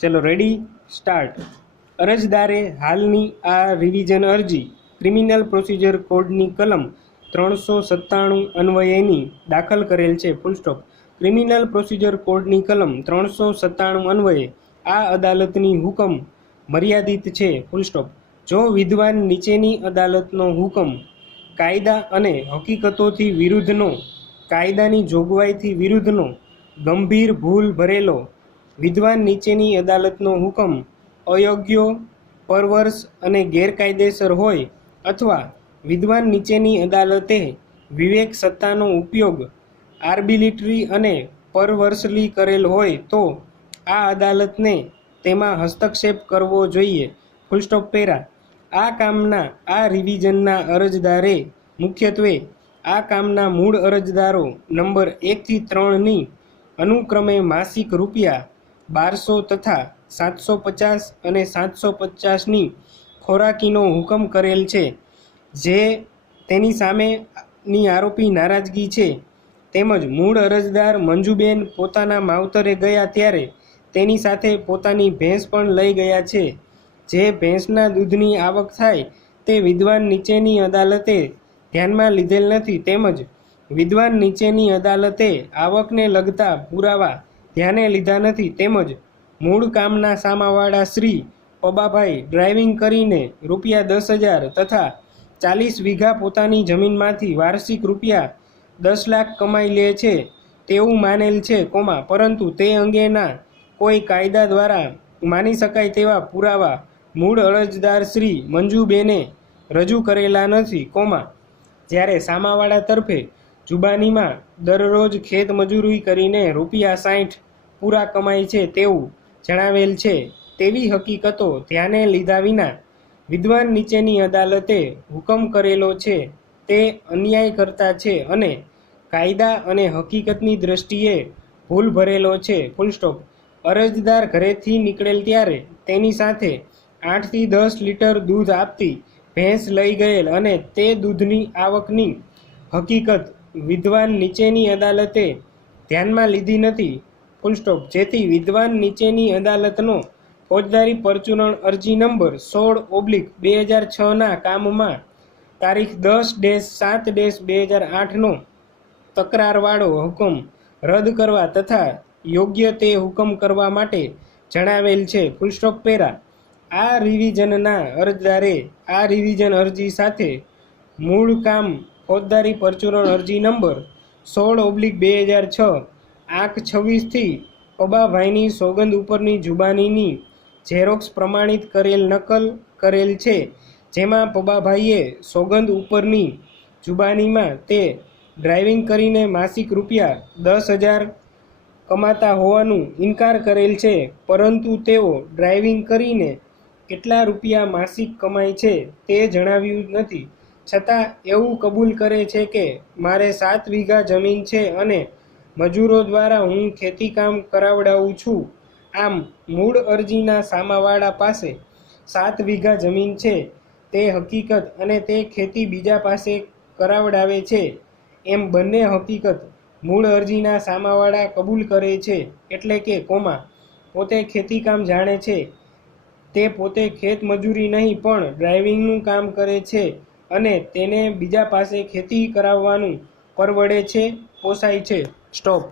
ચલો ready start. અરજદારે હાલની આ રિવિઝન અરજી ક્રિમિનલ પ્રોસિજર કોડની કલમ 397 અન્વયેની દાખલ કરેલ છે ફૂલ સ્ટોપ। ક્રિમિનલ પ્રોસિજર કોડની કલમ 397 અન્વયે આ અદાલતની હુકમ મર્યાદિત છે ફૂલ સ્ટોપ। જો વિદ્વાન નીચેની અદાલતનો હુકમ કાયદા અને હકીકતોથી વિરુદ્ધનો, કાયદાની જોગવાઈથી વિરુદ્ધનો, ગંભીર ભૂલ ભરેલો, વિદ્વાન નીચેની અદાલતનો હુકમ અયોગ્ય, પરવર્સ અને ગેરકાયદેસર હોય અથવા વિદ્વાન નીચેની અદાલતે વિવેક સત્તાનો ઉપયોગ આર્બિટ્રરી અને પરવર્સલી કરેલ હોય તો આ અદાલતને તેમાં હસ્તક્ષેપ કરવો જોઈએ ફૂલ સ્ટોપ પેરા। આ કામના આ રિવિઝનના અરજદારે મુખ્યત્વે આ કામના મૂળ અરજદારો નંબર 1 થી 3ની અનુક્રમે માસિક ₹1200 તથા 750 અને 750ની ખોરાકીનો હુકમ કરેલ છે, જે તેની સામેની આરોપી નારાજગી છે, તેમજ મૂળ અરજદાર મંજુબેન પોતાના માવતરે ગયા ત્યારે તેની સાથે પોતાની ભેંસ પણ લઈ ગયા છે, જે ભેંસના દૂધની આવક થાય તે વિદ્વાન નીચેની અદાલતે ધ્યાનમાં લીધેલ નથી, તેમજ વિદ્વાન નીચેની અદાલતે આવકને લગતા પુરાવા ધ્યાને લીધા નથી, તેમજ મૂળ કામના સામાવાળા શ્રી પબાભાઈ ડ્રાઇવિંગ કરીને ₹10,000 તથા 40 વીઘા પોતાની જમીનમાંથી વાર્ષિક ₹10 લાખ કમાઈ લે છે તેવું માનેલ છે, પરંતુ તે અંગેના કોઈ કાયદા દ્વારા માની શકાય તેવા પુરાવા મૂળ અરજદાર શ્રી મંજુબેને રજૂ કરેલા નથી, જ્યારે સામાવાળા તરફે જુબાનીમાં દરરોજ ખેત મજૂરી કરીને ₹60 પૂરા કમાય છે તેવું જણાવેલ છે તેવી હકીકતો ધ્યાને લીધા વિના વિદ્વાન નીચેની અદાલતે હુકમ કરેલો છે તે અન્યાયકર્તા છે અને કાયદા અને હકીકતની દ્રષ્ટિએ ભૂલ ભરેલો છે ફૂલ સ્ટોપ। અરજદાર ઘરેથી નીકળેલ ત્યારે તેની સાથે 8 થી 10 લીટર દૂધ આપતી ભેંસ લઈ ગયેલ અને તે દૂધની આવકની હકીકત વિદ્વાન નીચેની અદાલતે ધ્યાનમાં લીધી નથી ફૂલ સ્ટોપ, જેથી વિદ્વાન નીચેની અદાલતનો ફોજદારી પરચુરણ અરજી નંબર 16/2006ના કામમાં તારીખ 10-7-2008નો તકરારવાળો હુકમ રદ કરવા તથા યોગ્ય તે હુકમ કરવા માટે જણાવેલ છે ફૂલ સ્ટોપ પેરા। આ રિવિઝનના અરજદારે આ રિવિઝન અરજી સાથે મૂળ કામ ફોજદારી પરચુરણ અરજી નંબર 16/2006 આંક 26 થી પબાભાઈની સોગંદ ઉપરની જુબાનીની ઝેરોક્સ પ્રમાણિત કરેલ નકલ કરેલ છે, જેમાં પબાભાઈએ સોગંદ ઉપરની જુબાનીમાં તે ડ્રાઇવિંગ કરીને માસિક ₹10,000 કમાતા હોવાનું ઇનકાર કરેલ છે, પરંતુ તેઓ ડ્રાઇવિંગ કરીને કેટલા રૂપિયા માસિક કમાય છે તે જણાવ્યું નથી, છતાં એવું કબૂલ કરે છે કે મારે 7 વીઘા જમીન છે અને મજૂરો દ્વારા હું ખેતીકામ કરાવડાવું છું। આમ મૂળ અરજીના સામાવાળા પાસે 7 વીઘા જમીન છે તે હકીકત અને તે ખેતી બીજા પાસે કરાવડાવે છે એમ બંને હકીકત મૂળ અરજીના સામાવાળા કબૂલ કરે છે, એટલે કે પોતે ખેતીકામ જાણે છે, તે પોતે ખેત મજૂરી નહીં પણ ડ્રાઇવિંગનું કામ કરે છે અને તેને બીજા પાસે ખેતી કરાવવાનું પરવડે છે, પોસાય છે। સ્ટોપ।